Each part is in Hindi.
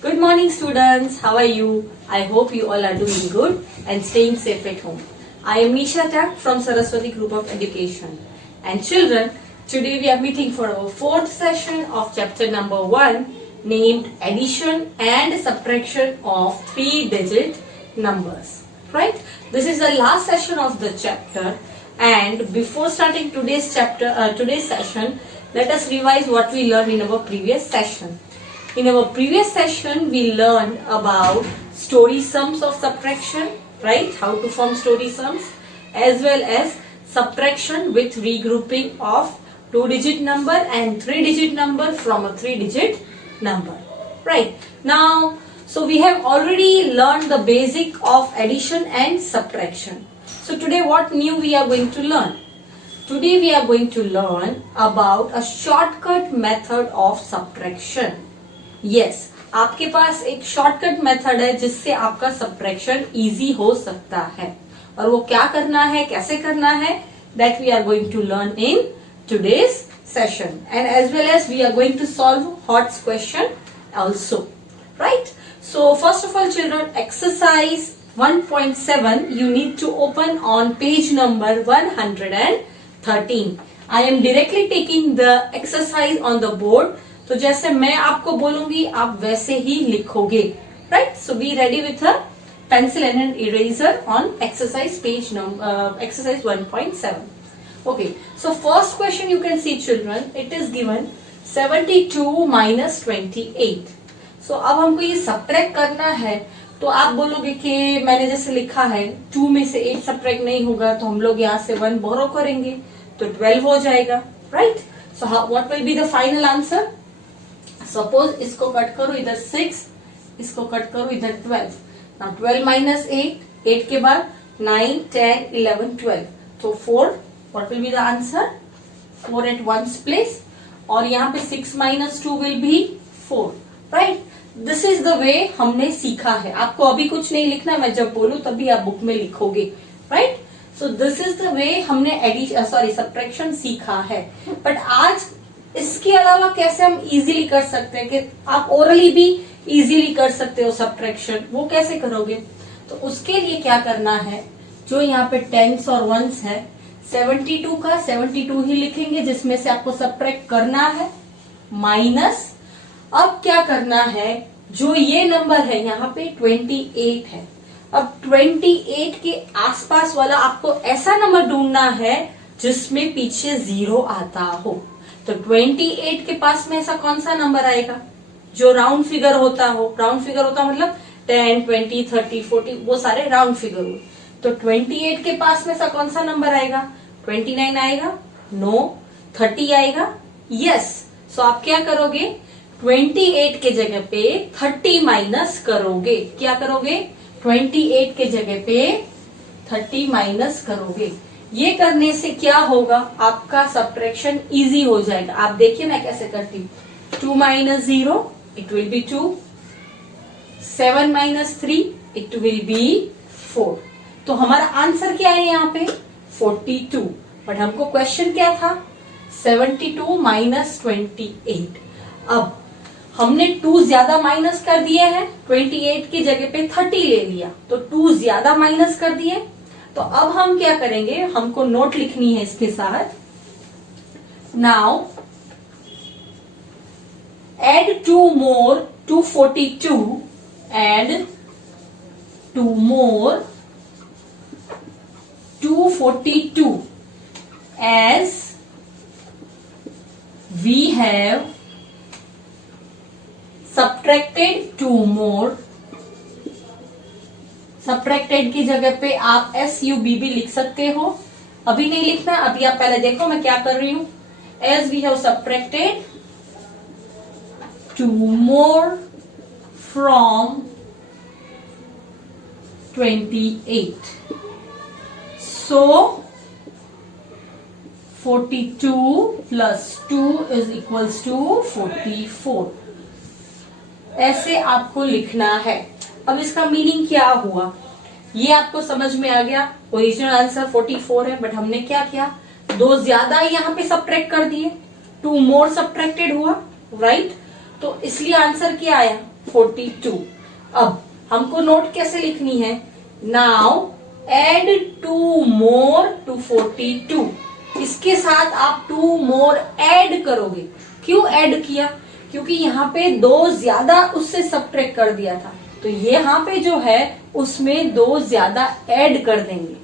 Good morning, students. How are you? I hope you all are doing good and staying safe at home. I am Nisha Tak from Saraswati Group of Education. And children, today we are meeting for our fourth session of chapter number 1 named Addition and Subtraction of 3-digit numbers. Right? This is the last session of the chapter. And before starting today's session, let us revise what we learned in our previous session. In our previous session, we learned about story sums of subtraction, right? How to form story sums, as well as subtraction with regrouping of 2-digit number and 3-digit number from a 3-digit number, right? Now, so we have already learned the basic of addition and subtraction. So today what new we are going to learn? Today we are going to learn about a shortcut method of subtraction. Yes, आपके पास एक शॉर्टकट मेथड है जिससे आपका सब्ट्रैक्शन इजी हो सकता है, और वो क्या करना है, कैसे करना है, that we are going to learn in today's session, and as well as we are going to solve हॉट question also, right? So first of all children, exercise 1.7 you need to open on page number 113. I am directly taking the exercise on the board. तो जैसे मैं आपको बोलूंगी आप वैसे ही लिखोगे, right? So be ready with a pencil and an eraser on exercise page number exercise 1.7. Okay, so first question you can see children, it is given 72 minus 28. सो अब हमको ये सब्ट्रैक्ट करना है, तो आप बोलोगे कि मैंने जैसे लिखा है 2 में से 8 सब्ट्रैक्ट नहीं होगा, तो हम लोग यहाँ से 1 बोरो करेंगे तो 12 हो जाएगा, right? So what will be the final answer? Suppose इसको कट करो इधर 6, इसको कट करो इधर 12. नाउ 12 minus 8 के बाद 9, 10, 11, 12. तो 4, what will be the answer? 4 at one's place. और यहाँ पे 6 minus 2 will be 4, right? This is the way हमने सीखा है. आपको अभी कुछ नहीं लिखना, मैं जब बोलूं तभी आप बुक में लिखोगे, right? So this is the way हमने सब्ट्रैक्शन सीखा है. बट आज इसके अलावा कैसे हम इजीली कर सकते हैं कि आप ओरली भी इजीली कर सकते हो सब्ट्रैक्शन, वो कैसे करोगे? तो उसके लिए क्या करना है, जो यहाँ पे टेंस और वंस है, 72 का 72 ही लिखेंगे जिसमें से आपको सब्ट्रैक्ट करना है, माइनस अब क्या करना है, जो ये नंबर है यहाँ पे 28 है, अब 28 के आसपास वाला आपको ऐसा नंबर ढूंढना है जिसमें पीछे 0 आता हो. तो 28 के पास में ऐसा कौन सा नंबर आएगा जो राउंड फिगर होता हो? राउंड फिगर होता मतलब 10, 20, 30, 40, वो सारे राउंड फिगर हो. तो 28 के पास में ऐसा कौन सा नंबर आएगा? 29 आएगा? नो. 30 आएगा? यस. सो आप क्या करोगे, 28 के जगह पे 30 माइनस करोगे. क्या करोगे? 28 के जगह पे 30 माइनस करोगे. ये करने से क्या होगा, आपका सब्ट्रैक्शन इजी हो जाएगा. आप देखिए मैं कैसे करती हूँ. 2 minus 0 it will be 2, 7 minus 3 it will be 4. तो हमारा आंसर क्या है यहाँ पे? 42. बट हमको क्वेश्चन क्या था? 72 minus 28. अब हमने 2 ज्यादा माइनस कर दिए हैं, 28 की जगह पे 30 ले लिया, तो 2 ज्यादा माइनस कर दिए. तो अब हम क्या करेंगे, हमको नोट लिखनी है इसके साथ. Now add 2 more to 42, add 2 more to 42 as we have subtracted 2 more. Subtracted की जगह पे आप SUBB लिख सकते हो. अभी नहीं लिखना, अभी आप पहले देखो मैं क्या कर रही हूं. As we have subtracted 2 more from 28, so 42 plus 2 is equals to 44. ऐसे आपको लिखना है. अब इसका मीनिंग क्या हुआ, ये आपको समझ में आ गया. ओरिजिनल आंसर 44 है, बट हमने क्या किया, 2 ज्यादा यहाँ पे सब्ट्रैक्ट कर दिए, 2 मोर सब्ट्रैक्टेड हुआ, राइट? तो इसलिए आंसर क्या आया 42। अब हमको नोट कैसे लिखनी है, नाउ एड 2 मोर टू 42। इसके साथ आप 2 मोर ऐड करोगे। क्यों ऐड किया, क्योंकि यहाँ पे 2 ज्यादा उससे सब्ट्रैक्ट कर दिया था, तो ये यहाँ पे जो है उसमें 2 ज्यादा ऐड कर देंगे।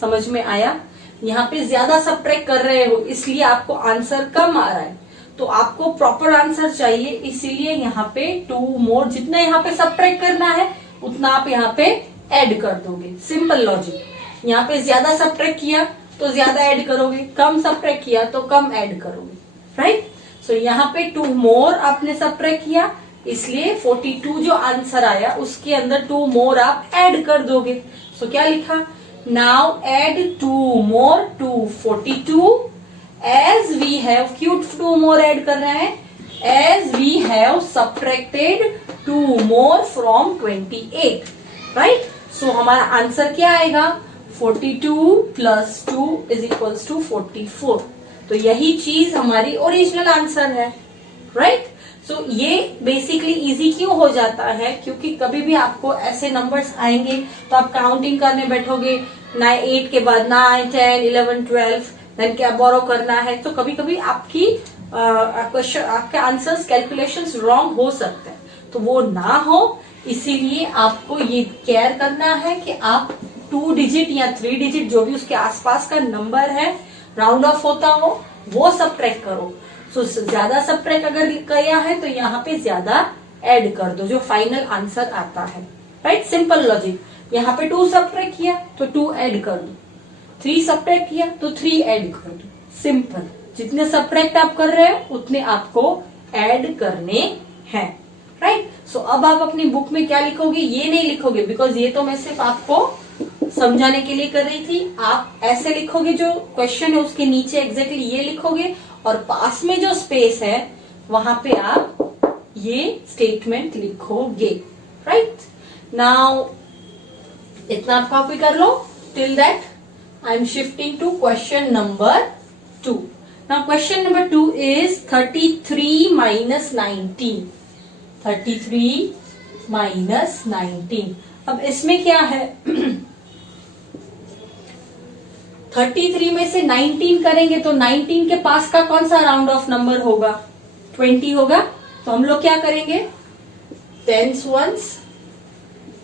समझ में आया, यहाँ पे ज्यादा सब्ट्रैक्ट कर रहे हो इसलिए आपको आंसर कम आ रहा है, तो आपको प्रॉपर आंसर चाहिए, इसीलिए यहाँ पे 2 मोर, जितना यहाँ पे सब्ट्रैक्ट करना है उतना आप यहाँ पे ऐड कर दोगे। Simple logic. यहाँ पे ज्यादा सब्ट्रैक्ट किया तो ज्यादा ऐड करोगे, कम सब्ट्रैक्ट किया तो कम ऐड करोगे, राइट। सो यहाँ पे 2 मोर आपने सब्ट्रैक्ट किया, इसलिए 42 जो आंसर आया उसके अंदर 2 मोर आप ऐड कर दोगे। सो क्या लिखा, now add 2 more to 42 as we have, क्यों 2 मोर ऐड कर रहे हैं, as we have subtracted 2 more from 28, right. So हमारा आंसर क्या आएगा, 42 प्लस 2 इज इक्वल्स टू 44। तो यही चीज हमारी ओरिजिनल आंसर है, राइट। सो ये बेसिकली इजी क्यों हो जाता है, क्योंकि कभी भी आपको ऐसे नंबर्स आएंगे तो आप काउंटिंग करने बैठोगे, 8 के बाद 9, 10, 11, 12, देन क्या बोरो करना है, तो कभी कभी आपकी क्वेश्चन, आपके आंसर्स, कैलकुलेशंस रॉन्ग हो सकते हैं, तो वो ना हो इसीलिए आपको ये केयर करना है कि आप 2 डिजिट या 3 डिजिट जो भी उसके आसपास का नंबर है, राउंड ऑफ होता हो, वो सब्ट्रैक्ट करो। सो ज्यादा सब्ट्रैक्ट अगर किया है तो यहाँ पे ज्यादा ऐड कर दो, जो फाइनल आंसर आता है, राइट। Simple logic. यहाँ पे 2 सब्ट्रैक्ट किया तो 2 ऐड कर दो, 3 सब्ट्रैक्ट किया तो 3 ऐड कर दो। सिंपल, जितने सब्ट्रैक्ट आप कर रहे हो उतने आपको ऐड करने हैं, राइट। सो अब आप अपनी बुक में क्या लिखोगे, ये नहीं लिखोगे, बिकॉज ये तो मैं सिर्फ आपको समझाने के लिए कर रही थी। आप ऐसे लिखोगे, जो क्वेश्चन है उसके नीचे एग्जैक्टली ये लिखोगे, और पास में जो स्पेस है वहां पे आप ये स्टेटमेंट लिखोगे, राइट। नाउ इतना आप कॉपी कर लो। Till that I am shifting to question number 2। Now question number 2 is 33 minus 19। 33 minus 19। अब इसमें क्या है, 33 में से 19 करेंगे तो 19 के पास का कौन सा राउंड ऑफ नंबर होगा, 20 होगा। तो हम लोग क्या करेंगे, 10s ones,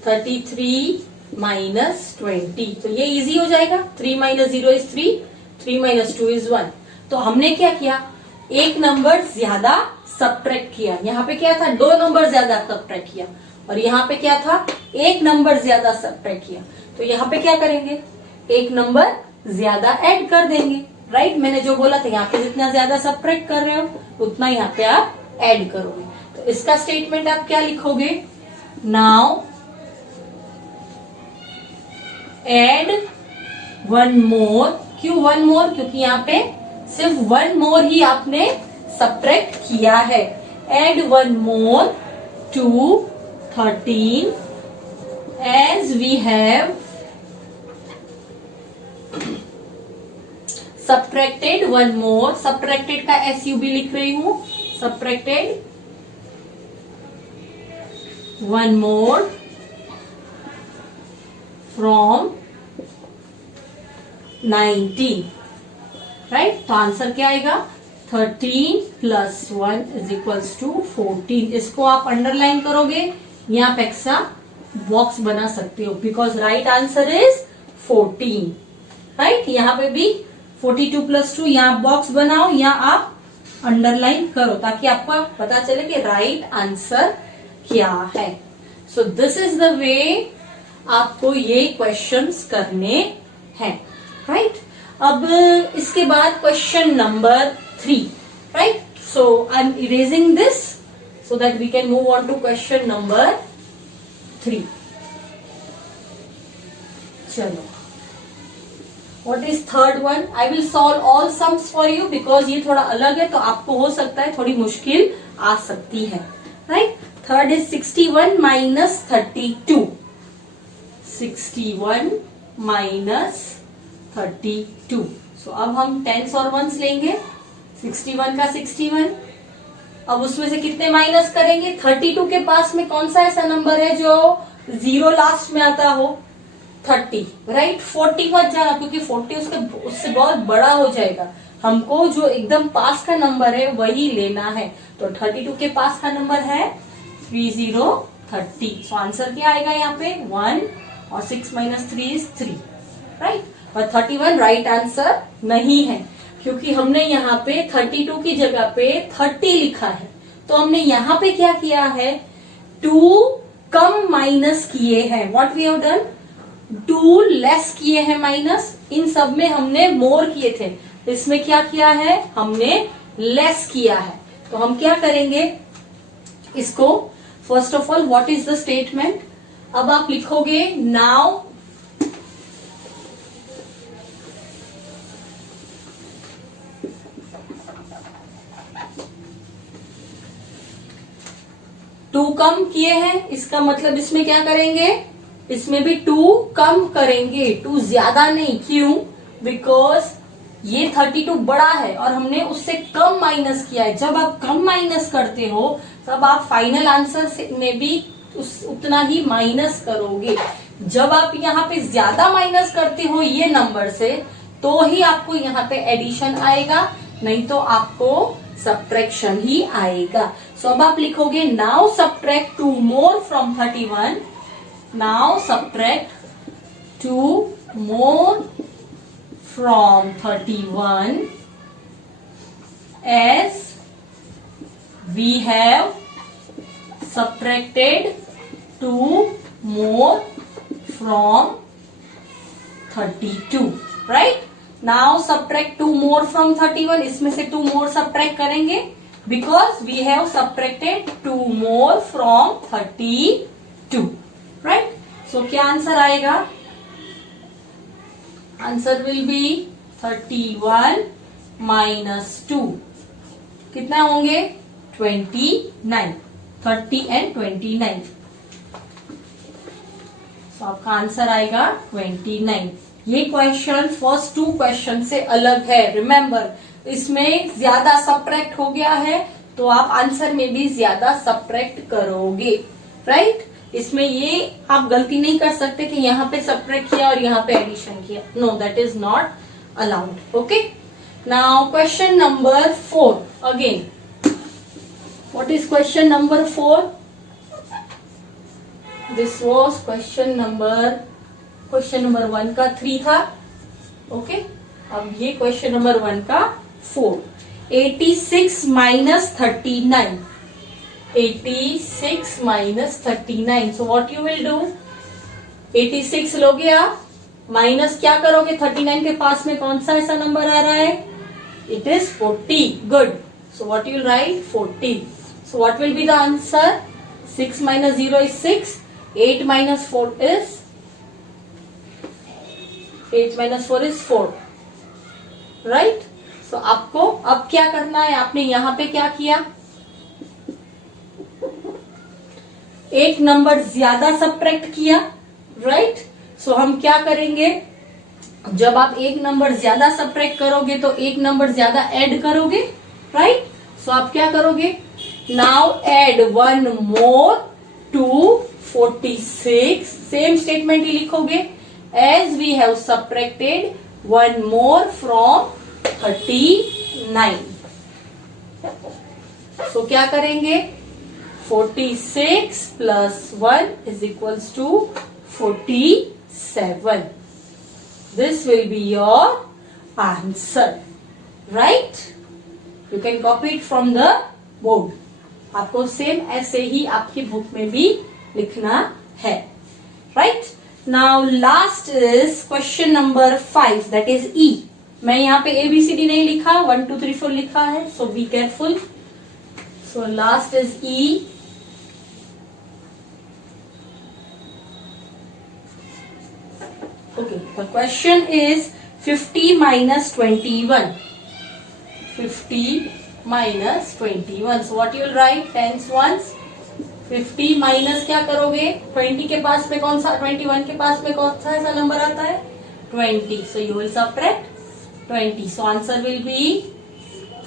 33 माइनस 20, तो ये इजी हो जाएगा। 3 माइनस 0 इज 3, 3 माइनस 2 इज 1। तो हमने क्या किया, एक नंबर ज्यादा सब्ट्रैक्ट किया। यहाँ पे क्या था, 2 नंबर ज्यादा सब्ट्रैक्ट किया, और यहाँ पे क्या था, एक नंबर ज्यादा सब्ट्रैक्ट किया। तो यहाँ पे क्या करेंगे, एक नंबर ज्यादा ऐड कर देंगे, राइट। मैंने जो बोला था, यहाँ पे जितना ज्यादा सब्ट्रैक्ट कर रहे हो उतना यहाँ पे आप ऐड करोगे। तो इसका स्टेटमेंट आप क्या लिखोगे, नाउ एड 1 मोर। क्यों 1 मोर, क्योंकि यहाँ पे सिर्फ 1 मोर ही आपने सब्ट्रैक्ट किया है। Add 1 more to 13 as we have subtracted 1 more. Subtracted का SUB लिख रही हूं, सब्ट्रैक्टेड 1 मोर फ्रॉम 19, राइट। तो आंसर क्या आएगा, 13 प्लस 1 इज इक्वल्स टू 14। इसको आप अंडरलाइन करोगे या आप एक्स्ट्रा बॉक्स बना सकते हो, because right answer is 14, right. यहाँ पे भी 42 प्लस 2 यहाँ बॉक्स बनाओ या आप अंडरलाइन करो, ताकि आपको पता चले कि राइट आंसर क्या है। So this is the way आपको ये क्वेश्चंस करने हैं, राइट। अब इसके बाद question number 3, right. So I am erasing this so that we can move on to question number 3. चलो, what is third one? I will solve all sums for you because ये थोड़ा अलग है, तो आपको हो सकता है थोड़ी मुश्किल आ सकती है, right? Third is 61 minus 32. 61 minus 32. So अब हम 10s और 1s लेंगे। 61 का 61, अब उसमें से कितने माइनस करेंगे? 32 के पास में कौन सा ऐसा नंबर है जो 0 लास्ट में आता हो? 30, राइट। 40 मत जाना क्योंकि 40 उससे बहुत बड़ा हो जाएगा। हमको जो एकदम पास का नंबर है वही लेना है। तो 32 के पास का नंबर है 3030। सो आंसर क्या आएगा यहाँ पे? 1 और 6 - 3 is 3, राइट। और 31 राइट आंसर नहीं है क्योंकि हमने यहाँ पे 32 की जगह पे 30 लिखा है। तो हमने यहाँ पे क्या किया है? 2 कम माइनस किए हैं। What we have done? 2 less किए हैं माइनस। इन सब में हमने मोर किए थे, इसमें क्या किया है? हमने लेस किया है। तो हम क्या करेंगे इसको? First of all what is the statement? अब आप लिखोगे नाउ टू कम किए हैं, इसका मतलब इसमें क्या करेंगे? इसमें भी 2 कम करेंगे, 2 ज्यादा नहीं। क्यों? बिकॉज ये 32 बड़ा है और हमने उससे कम माइनस किया है। जब आप कम माइनस करते हो तब आप फाइनल आंसर में भी उतना ही माइनस करोगे। जब आप यहाँ पे ज्यादा माइनस करते हो ये नंबर से, तो ही आपको यहाँ पे एडिशन आएगा, नहीं तो आपको सब्ट्रैक्शन ही आएगा। सो अब आप लिखोगे now subtract 2 more from 31। Now subtract 2 more from 31 as we have subtracted 2 more from 32, right? Now subtract 2 more from 31. इसमें से 2 more subtract करेंगे because we have subtracted 2 more from 32, right? So क्या आंसर आएगा? Answer will be 31 minus 2. कितना होंगे? 29. 30 and 29. तो आपका आंसर आएगा 29। ये क्वेश्चन फर्स्ट 2 क्वेश्चन से अलग है। रिमेम्बर, इसमें ज्यादा सब्ट्रैक्ट हो गया है तो आप आंसर में भी ज्यादा सब्ट्रैक्ट करोगे, राइट। इसमें ये आप गलती नहीं कर सकते कि यहाँ पे सब्ट्रैक्ट किया और यहाँ पे एडिशन किया। No, that is not allowed. Okay, now question number 4 again. What is question number 4? This was question number 1 का 3 था। ओके, अब ये क्वेश्चन नंबर 1 का 4। 86 minus 39. 86 minus 39. So what you will do? 86 लोगे आप, माइनस क्या करोगे? 39 के पास में कौन सा ऐसा नंबर आ रहा है? It is 40. Good. So what you will write? 40. So what will be the answer? 6 minus 0 is 6. 8 minus 4 is 4. Right? So आपको अब क्या करना है? आपने यहाँ पे क्या किया? एक नंबर ज्यादा सब्ट्रैक्ट किया, राइट। सो हम क्या करेंगे? जब आप एक नंबर ज्यादा सब्ट्रैक्ट करोगे तो एक नंबर ज्यादा ऐड करोगे, राइट। सो आप क्या करोगे? Now add 1 more to 46। Same statement ही लिखोगे, as we have subtracted 1 more from 39। So क्या करेंगे? 46 plus 1 is equals to 47. This will be your answer, right? You can copy it from the board. आपको सेम ऐसे ही आपकी बुक में भी लिखना है, right? Now last is question number 5, that is E. मैं यहाँ पे ABCD नहीं लिखा, 1 2 3 4 लिखा है, so be careful. So last is E. Okay, the question is 50 minus 21. 50 minus 21. So what you will write? Tens ones. 50 minus क्या करोगे? 20 के पास में कौन सा? 21 के पास में कौन सा ऐसा नंबर आता है? 20. So you will subtract 20. So answer will be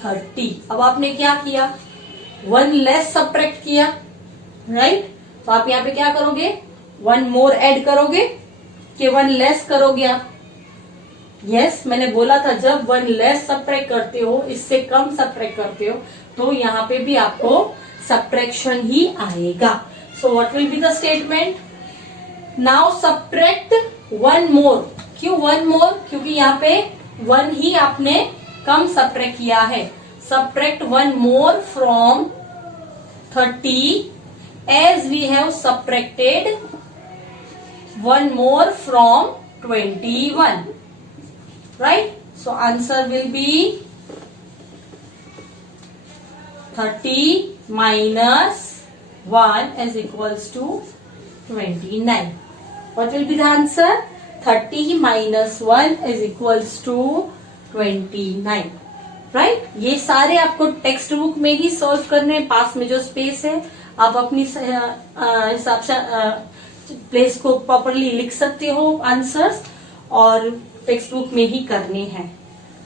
30. अब आपने क्या किया? 1 लेस सब्ट्रैक्ट किया, राइट? तो आप यहाँ पे क्या करोगे, 1 मोर ऐड करोगे कि 1 लेस करोगे आप? यस, मैंने बोला था जब 1 लेस सब्ट्रैक्ट करते हो, इससे कम सब्ट्रैक्ट करते हो, तो यहाँ पे भी आपको सब्ट्रैक्शन ही आएगा. सो what will be the statement? Now subtract 1 मोर. क्यों 1 मोर? क्योंकि यहाँ पे 1 ही आपने कम सब्ट्रैक्ट किया है. Subtract 1 more from 30 as we have subtracted 1 more from 21, right? So answer will be 30 minus 1 is equals to 29. What will be the answer? 30 minus 1 is equals to 29. Right? ये सारे आपको टेक्स्ट बुक में ही सॉल्व करने हैं. पास में जो स्पेस है आप अपनी हिसाब से प्लेस को प्रॉपरली लिख सकते हो आंसर्स, और टेक्स्ट बुक में ही करने हैं.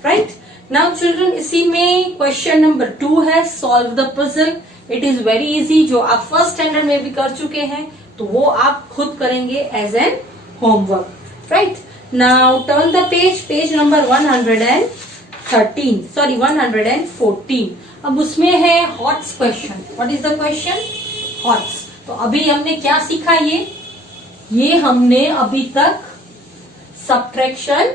राइट? नाउ चिल्ड्रन, इसी में क्वेश्चन नंबर 2 है, solve the puzzle. It is very easy. जो आप फर्स्ट स्टैंडर्ड में भी कर चुके हैं तो वो आप खुद करेंगे as an homework. Right? Now turn the page, page number 114. अब उसमें है HOTS question. What is the question? HOTS. तो अभी हमने क्या सीखा? ये हमने अभी तक सब्ट्रैक्शन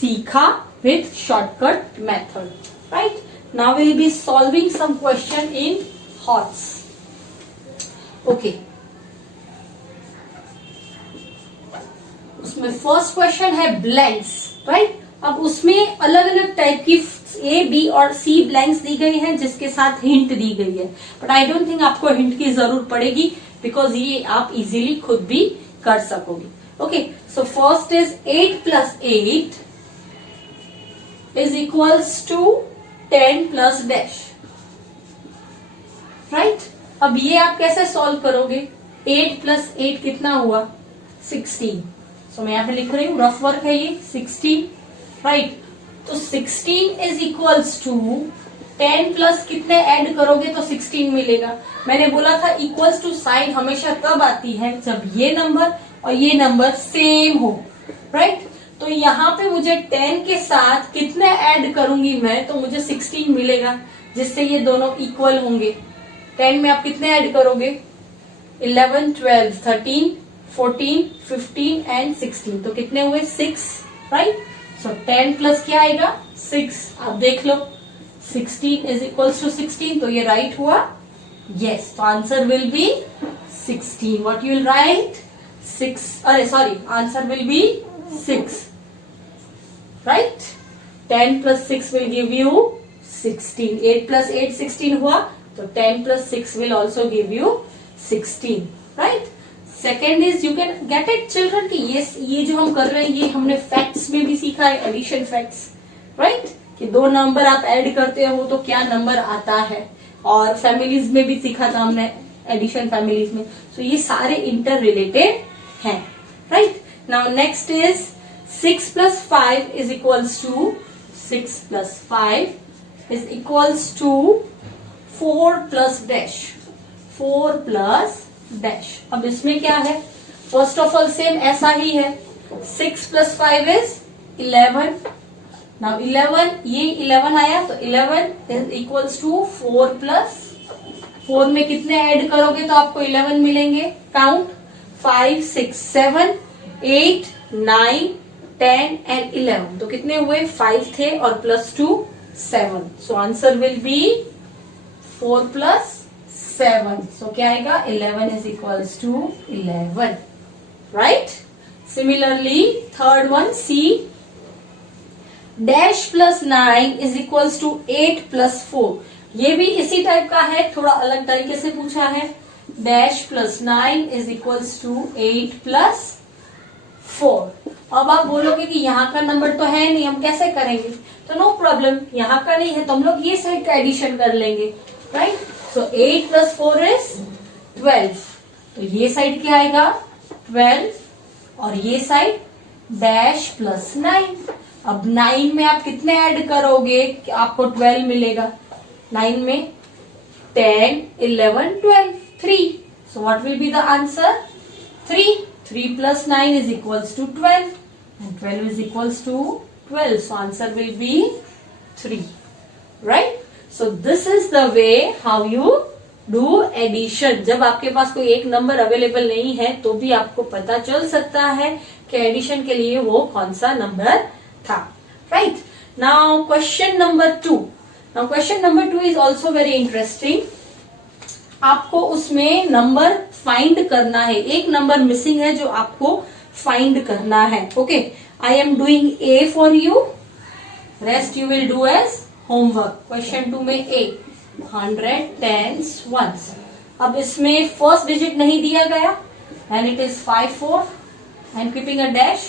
सीखा with shortcut method. Right? Now will be solving some question in HOTS. Okay, उसमें फर्स्ट क्वेश्चन है ब्लैंक्स. राइट? अब उसमें अलग अलग टाइप की A, B और C ब्लैंक्स दी गई हैं जिसके साथ हिंट दी गई है. बट आई डोंट थिंक आपको हिंट की जरूरत पड़ेगी बिकॉज ये आप इजीली खुद भी कर सकोगे. Okay, so first is 8 plus 8 is equals to 10 plus dash. Right? अब ये आप कैसे सॉल्व करोगे? 8 plus 8 कितना हुआ? 16. सो मैं यहाँ पे लिख रही हूँ, रफ वर्क है ये, 16. राइट? तो 16 इज इक्वल्स टू 10 प्लस कितने ऐड करोगे तो 16 मिलेगा. मैंने बोला था इक्वल्स टू साइन हमेशा तब आती है जब ये नंबर और ये नंबर सेम हो. राइट? तो यहाँ पे मुझे 10 के साथ कितने ऐड करूंगी मैं, तो मुझे 16 मिलेगा, जिससे ये दोनों इक्वल होंगे. 10 में आप कितने ऐड करोगे? 11, 12, 13, 14, 15 एंड 16. तो कितने हुए? 6. राइट? सो 10 प्लस क्या आएगा? 6. आप देख लो, 16 इज इक्वल्स टू 16. तो ये राइट हुआ. यस, तो answer will be 16. What you will write? 6. अरे sorry, answer will be 6. Right? 10 plus 6 will give you 16. 8 plus 8 16 हुआ, तो 10 plus 6 will also give you 16. Right? Second is, you can get it children कि ये जो हम कर रहे हैं ये हमने फैक्ट्स में भी सीखा है, एडिशन फैक्ट्स. राइट? कि 2 नंबर आप ऐड करते हो तो क्या नंबर आता है, और फैमिलीज में भी सीखा था हमने, एडिशन फैमिलीज में. सो ये सारे इंटर रिलेटेड हैं. Right? Now next is 6 plus 5 is equals to 6 plus 5 is equals to 4 plus dash. 4 plus dash. अब इसमें क्या है? फर्स्ट ऑफ ऑल सेम ऐसा ही है. 6 प्लस 5 इज 11. नाउ 11, ये 11 आया तो 11 इज इक्वल्स टू 4 प्लस 4 में कितने ऐड करोगे तो आपको 11 मिलेंगे. Count 5, 6, 7, 8, 9, 10 and 11. तो कितने हुए? 5 थे और plus 2 7. So answer will be 4 plus 7. So क्या आएगा? 11 is equals to 11. Right? Similarly, third one, C. Dash plus 9 is equals to 8 plus 4. ये भी इसी टाइप का है, थोड़ा अलग तरीके से पूछा है. Dash plus 9 is equals to 8 plus 4. अब आप बोलोगे कि यहाँ का नंबर तो है नहीं, हम कैसे करेंगे? तो नो प्रॉब्लम, यहाँ का नहीं है तो हम लोग ये साइड का एडिशन कर लेंगे. राइट? So 8 plus 4 is 12. तो ये साइड क्या आएगा? 12. और ये साइड डैश प्लस 9. अब 9 में आप कितने ऐड करोगे कि आपको 12 मिलेगा? 9 में 10, 11, 12, 3. So what will be the answer? 3. 3 plus 9 is equals to 12 and 12 is equals to 12. So answer will be 3. Right? So this is the way how you do addition. जब आपके पास कोई एक नंबर अवेलेबल नहीं है तो भी आपको पता चल सकता है कि एडिशन के लिए वो कौन सा नंबर था. Right? Now question number 2. Now question number 2 is also very interesting. आपको उसमें नंबर फाइंड करना है. एक नंबर मिसिंग है जो आपको फाइंड करना है. Okay, I am doing A for you, rest you will do as homework. Question 2 में ए 100 10s 1s. अब इसमें फर्स्ट डिजिट नहीं दिया गया and it is 5 4 and keeping a dash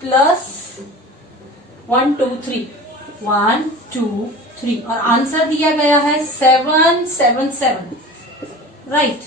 plus 1 2 3 1 2 3 और आंसर दिया गया है 777. राइट.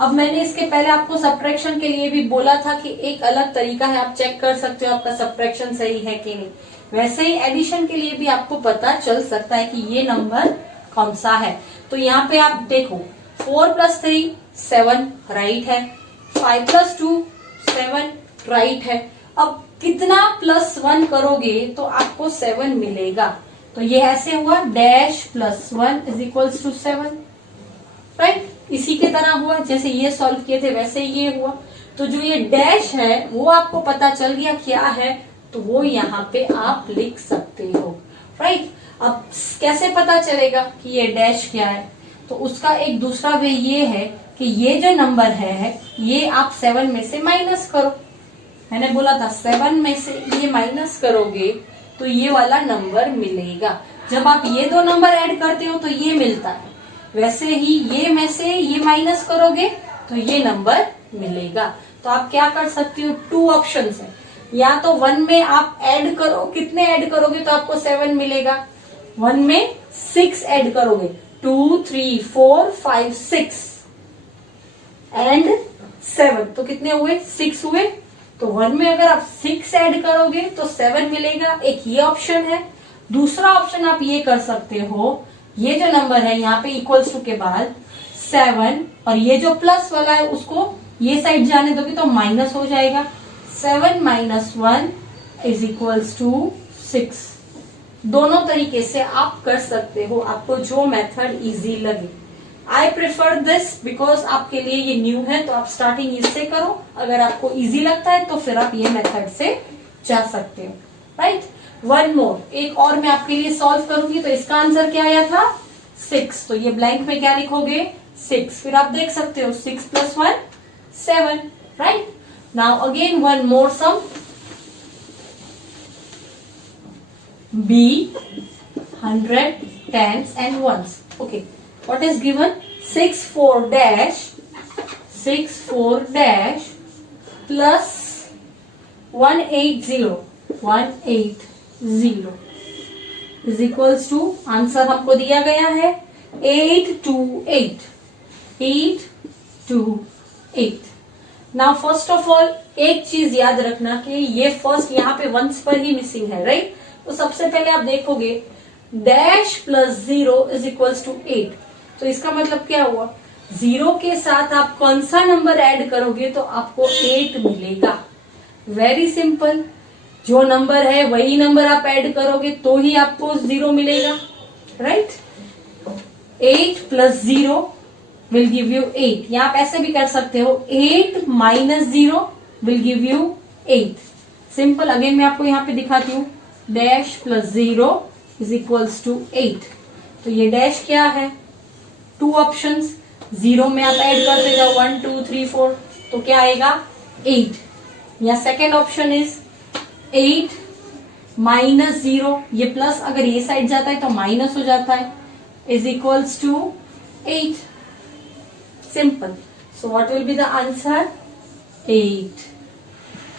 अब मैंने इसके पहले आपको सब्ट्रैक्शन के लिए भी बोला था कि एक अलग तरीका है, आप चेक कर सकते हो आपका सब्ट्रैक्शन सही है कि नहीं. वैसे ही एडिशन के लिए भी आपको पता चल सकता है कि ये नंबर कौन सा है. तो यहाँ पे आप देखो 4 प्लस 3 7 राइट है, 5 प्लस 2 7 राइट है. अब कितना प्लस 1 करोगे तो आपको 7 मिलेगा. तो ये ऐसे हुआ dash plus 1 is equals to 7. Right. इसी के तरह हुआ जैसे ये सॉल्व किए थे वैसे ये हुआ. तो जो ये डैश है वो आपको पता चल गया क्या है, तो वो यहाँ पे आप लिख सकते हो. राइट. अब कैसे पता चलेगा कि ये डैश क्या है, तो उसका एक दूसरा वे ये है कि ये जो नंबर है ये आप 7 में से माइनस करो. मैंने बोला था 7 में से ये माइनस करोगे तो ये वाला नंबर मिलेगा. जब आप ये दो नंबर ऐड करते हो तो ये मिलता है, वैसे ही ये में से ये माइनस करोगे तो ये नंबर मिलेगा. तो आप क्या कर सकते हो, 2 ऑप्शंस है. या तो 1 में आप ऐड करो, कितने ऐड करोगे तो आपको 7 मिलेगा. 1 में 6 ऐड करोगे, 2 3 4 5 6 एंड 7 तो कितने हुए 6 हुए. तो 1 में अगर आप 6 ऐड करोगे तो 7 मिलेगा. एक ये ऑप्शन है. दूसरा ऑप्शन आप ये कर सकते हो, ये जो नंबर है यहाँ पे इक्वल्स टू के बाद 7 और ये जो प्लस वाला है उसको ये साइड जाने दोगे तो माइनस हो जाएगा. 7 माइनस 1 इज इक्वल्स टू 6. दोनों तरीके से आप कर सकते हो, आपको जो मेथड इजी लगे. आई प्रेफर दिस बिकॉज आपके लिए ये न्यू है, तो आप स्टार्टिंग इससे करो. अगर आपको इजी लगता है तो फिर आप ये मेथड से जा सकते हो. राइट. 1 मोर, एक और मैं आपके लिए सॉल्व करूंगी. तो इसका आंसर क्या आया था 6. तो ये ब्लैंक में क्या लिखोगे 6. फिर आप देख सकते हो 6 plus 1 7. Right. Now again 1 more some. B 100 10s and 1s. Okay, what is given? 6 4 dash plus 180 is equals to, answer हमको दिया गया है 828. नाउ फर्स्ट ऑफ ऑल एक चीज याद रखना कि ये फर्स्ट यहाँ पे 1s पर ही मिसिंग है. राइट. तो सबसे पहले आप देखोगे dash plus 0 is equals to 8. तो इसका मतलब क्या हुआ, 0 के साथ आप कौन सा नंबर ऐड करोगे तो आपको 8 मिलेगा. Very simple. जो नंबर है वही नंबर आप ऐड करोगे तो ही आपको 0 मिलेगा. Right. 8 plus 0 will give you 8. या आप ऐसे भी कर सकते हो 8 minus 0 will give you 8. Simple. Again मैं आपको यहाँ पे दिखाती हूँ. Dash plus 0 is equals to 8. तो ये डैश क्या है, 2 ऑप्शंस. 0 में आप ऐड करते जाओ 1 2 3 4 तो क्या आएगा 8. या सेकेंड ऑप्शन इज 8 माइनस 0, ये प्लस अगर ये साइड जाता है तो माइनस हो जाता है, is equals to 8. Simple. So what will be the answer 8.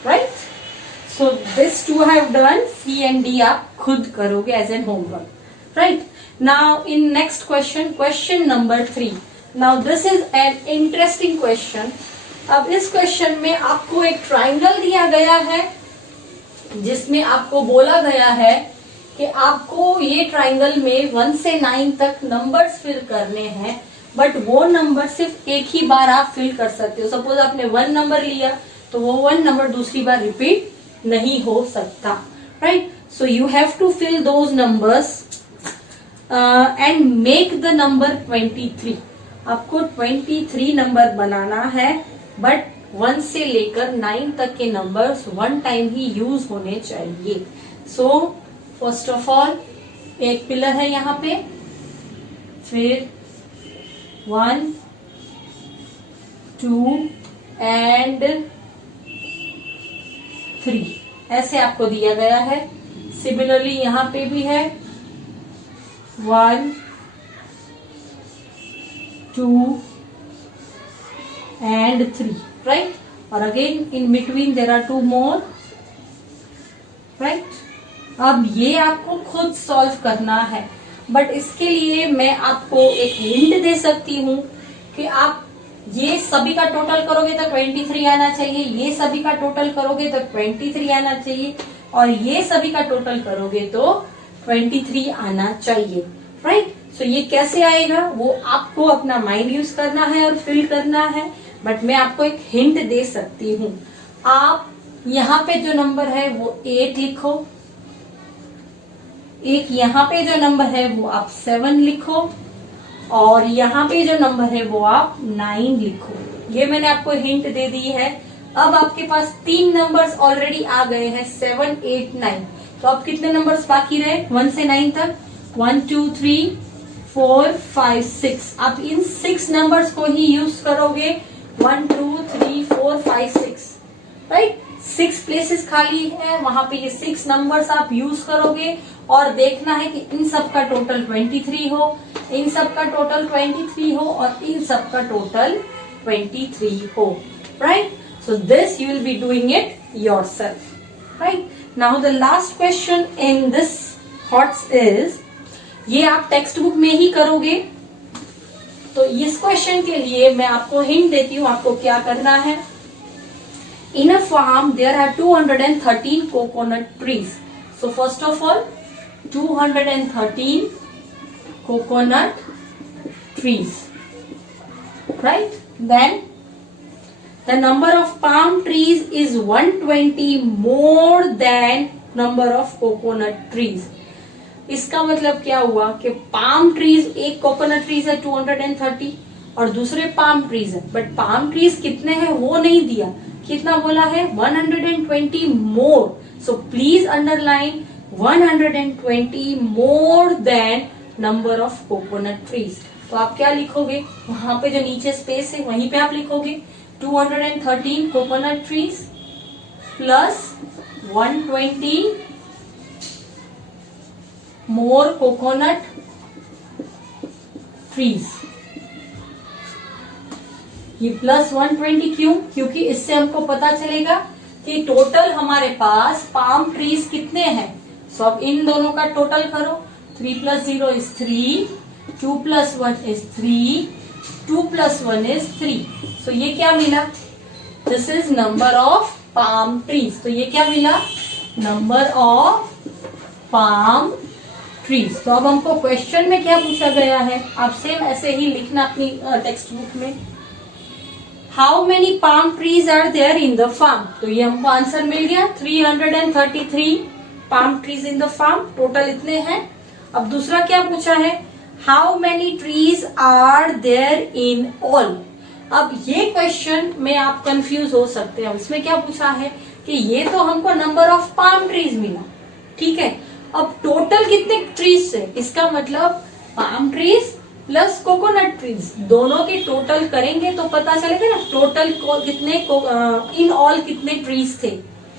Right. So this two I have done. C and D आप खुद करोगे as an homework. Right. Now in next question, question number 3. Now this is an interesting question. अब इस क्वेश्चन में आपको एक ट्राइंगल दिया गया है जिसमें आपको बोला गया है कि आपको ये ट्राइंगल में 1 से 9 तक नंबर्स फिल करने हैं, बट वो नंबर सिर्फ एक ही बार आप फिल कर सकते हो। सपोज आपने 1 नंबर लिया तो वो 1 नंबर दूसरी बार रिपीट नहीं हो सकता, right. So you have to fill those numbers and make the number 23। आपको 23 नंबर बनाना है, बट 1 से लेकर 9 तक के नंबर्स 1 टाइम ही यूज होने चाहिए। सो फर्स्ट ऑफ ऑल एक पिलर है यहाँ पे, फिर 1 2 एंड 3 ऐसे आपको दिया गया है। सिमिलरली यहाँ पे भी है 1 2 and 3, right? और again in between there are 2 more, right? अब ये आपको खुद सॉल्व करना है, बट इसके लिए मैं आपको एक हिंट दे सकती हूँ कि आप ये सभी का टोटल करोगे तो 23 आना चाहिए, ये सभी का टोटल करोगे तो 23 आना चाहिए, और ये सभी का टोटल करोगे तो 23 आना चाहिए, राइट। सो ये कैसे आएगा वो आपको अपना माइंड यूज करना है और फिल करना है, बट मैं आपको एक हिंट दे सकती हूँ। आप यहाँ पे जो नंबर है वो 8 लिखो, एक यहाँ पे जो नंबर है वो आप 7 लिखो, और यहाँ पे जो नंबर है वो आप 9 लिखो। ये मैंने आपको हिंट दे दी है। अब आपके पास 3 नंबर्स ऑलरेडी आ गए हैं, 7 8 9। तो अब कितने नंबर्स बाकी रहे 1 से 9 तक? 1 2 3 4 5 6। आप इन 6 नंबर्स को ही यूज करोगे, 1 2 3 4 5 6, राइट। 6 प्लेसेस खाली है, वहां पे ये 6 नंबर्स आप यूज करोगे, और देखना है कि इन सब का टोटल 23 हो, इन सब का टोटल 23 हो, और इन सब का टोटल 23 हो, right. So this you will be doing it yourself, right. Now the last question in this thoughts is, ये आप टेक्स्ट बुक में ही करोगे, तो इस क्वेश्चन के लिए मैं आपको हिंट देती हूँ आपको क्या करना है। In a farm there are 213 coconut trees. So first of all 213 coconut trees, right? Then the number of palm trees is 120 more than number of coconut trees. इसका मतलब क्या हुआ कि पाम ट्रीज, एक कोकोनट ट्रीज है 230 और दूसरे पाम ट्रीज है, बट पाम ट्रीज कितने हैं वो नहीं दिया, कितना बोला है 120 more. So please underline 120 more than number of coconut trees. तो आप क्या लिखोगे, वहां पे जो नीचे स्पेस है वहीं पे आप लिखोगे 213 कोकोनट ट्रीज प्लस 120 मोर कोकोनट ट्रीज। ये प्लस 120 क्यों? क्योंकि इससे हमको पता चलेगा कि टोटल हमारे पास पाम ट्रीज कितने हैं। सो अब इन दोनों का टोटल करो, 3 + 0 is 3, 2 + 1 is 3, 2 + 1 is 3। सो ये क्या मिला, this is number of palm trees. तो ये क्या मिला, नंबर ऑफ पाम ट्रीज। तो अब हमको क्वेश्चन में क्या पूछा गया है, आप सेम ऐसे ही लिखना अपनी टेक्स्ट बुक में, how many palm trees are there in the farm. तो ये हमको आंसर मिल गया 333 palm trees in the farm, total इतने हैं। अब दूसरा क्या पूछा है, how many trees are there in all. अब ये क्वेश्चन में आप कंफ्यूज हो सकते हैं, इसमें क्या पूछा है कि ये तो हमको नंबर ऑफ पाम ट्रीज मिला, ठीक है, अब टोटल कितने ट्रीज है, इसका मतलब palm trees plus coconut trees दोनों के टोटल करेंगे तो पता चलेगा ना टोटल कितने इन ऑल कितने ट्रीज थे,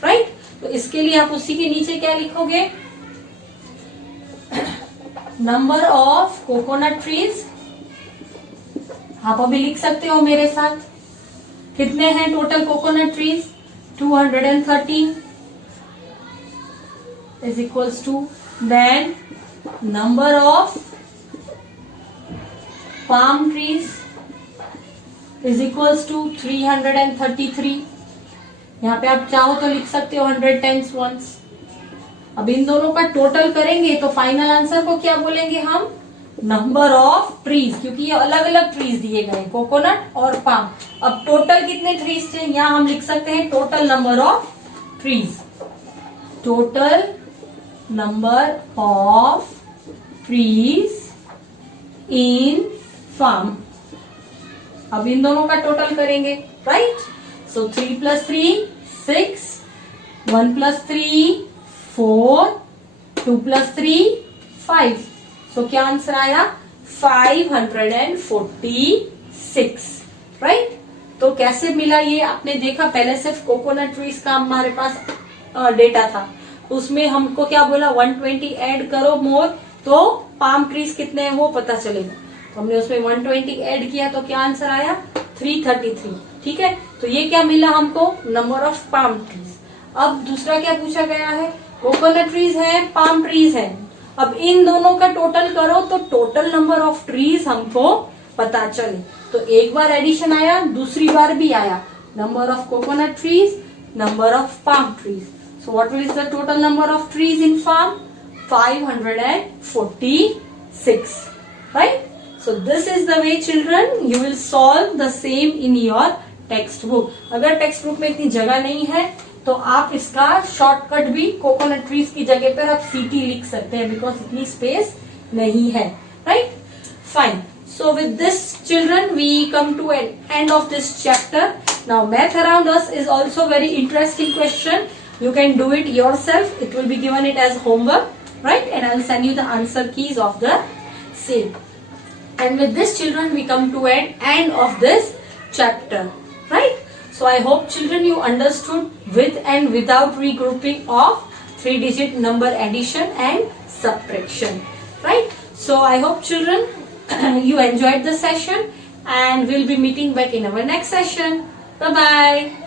राइट। तो इसके लिए आप उसी के नीचे क्या लिखोगे, नंबर ऑफ कोकोनट ट्रीज। आप अभी लिख सकते हो मेरे साथ, कितने हैं total coconut trees, 213 is equals to then number of palm trees is equals to 333। यहाँ पे आप चाहो तो लिख सकते हो 100 times 1, अब इन दोनों का टोटल करेंगे तो फाइनल आंसर को क्या बोलेंगे हम, नंबर ऑफ ट्रीज, क्योंकि ये अलग अलग ट्रीज दिए गए, कोकोनट और पाम। अब टोटल कितने ट्रीज थे, यहाँ हम लिख सकते हैं total number of trees, total number of trees in farm. अब इन दोनों का टोटल करेंगे, राइट। सो 3 + 3 6, 1 + 3 4, 2 + 3 5। सो क्या आंसर आया, 546, राइट। तो कैसे मिला ये आपने देखा, पहले सिर्फ कोकोनट ट्रीज का हमारे पास डेटा था, उसमें हमको क्या बोला 120 ऐड करो मोर, तो पाम ट्रीज कितने हैं वो पता चलेगा। तो हमने उसमें 120 ऐड किया तो क्या आंसर आया 333, ठीक है। तो ये क्या मिला हमको, नंबर ऑफ पाम ट्रीज। अब दूसरा क्या पूछा गया है, कोकोनट ट्रीज है, पाम ट्रीज है। अब इन दोनों का टोटल करो तो टोटल नंबर ऑफ ट्रीज हमको पता चले। तो एक बार एडिशन आया, दूसरी बार भी आया, number of coconut trees, number of palm trees. So what is the total number of trees in farm, 546, right? So this is the way children you will solve the same in your textbook. अगर टेक्स्ट बुक में इतनी जगह नहीं है तो आप इसका शॉर्टकट भी कोकोनट ट्रीज की जगह पर आप सीटी लिख सकते हैं, बिकॉज इतनी स्पेस नहीं है, right. Fine. So with this children we come to an end of this chapter. Now math around us is also very interesting question. You can do it yourself. It will be given it as homework, right? And I will send you the answer keys of the same. And with this children we come to an end of this chapter, right? So I hope children you understood with and without regrouping of 3-digit number addition and subtraction, right? So I hope children you enjoyed the session and we'll be meeting back in our next session. Bye bye.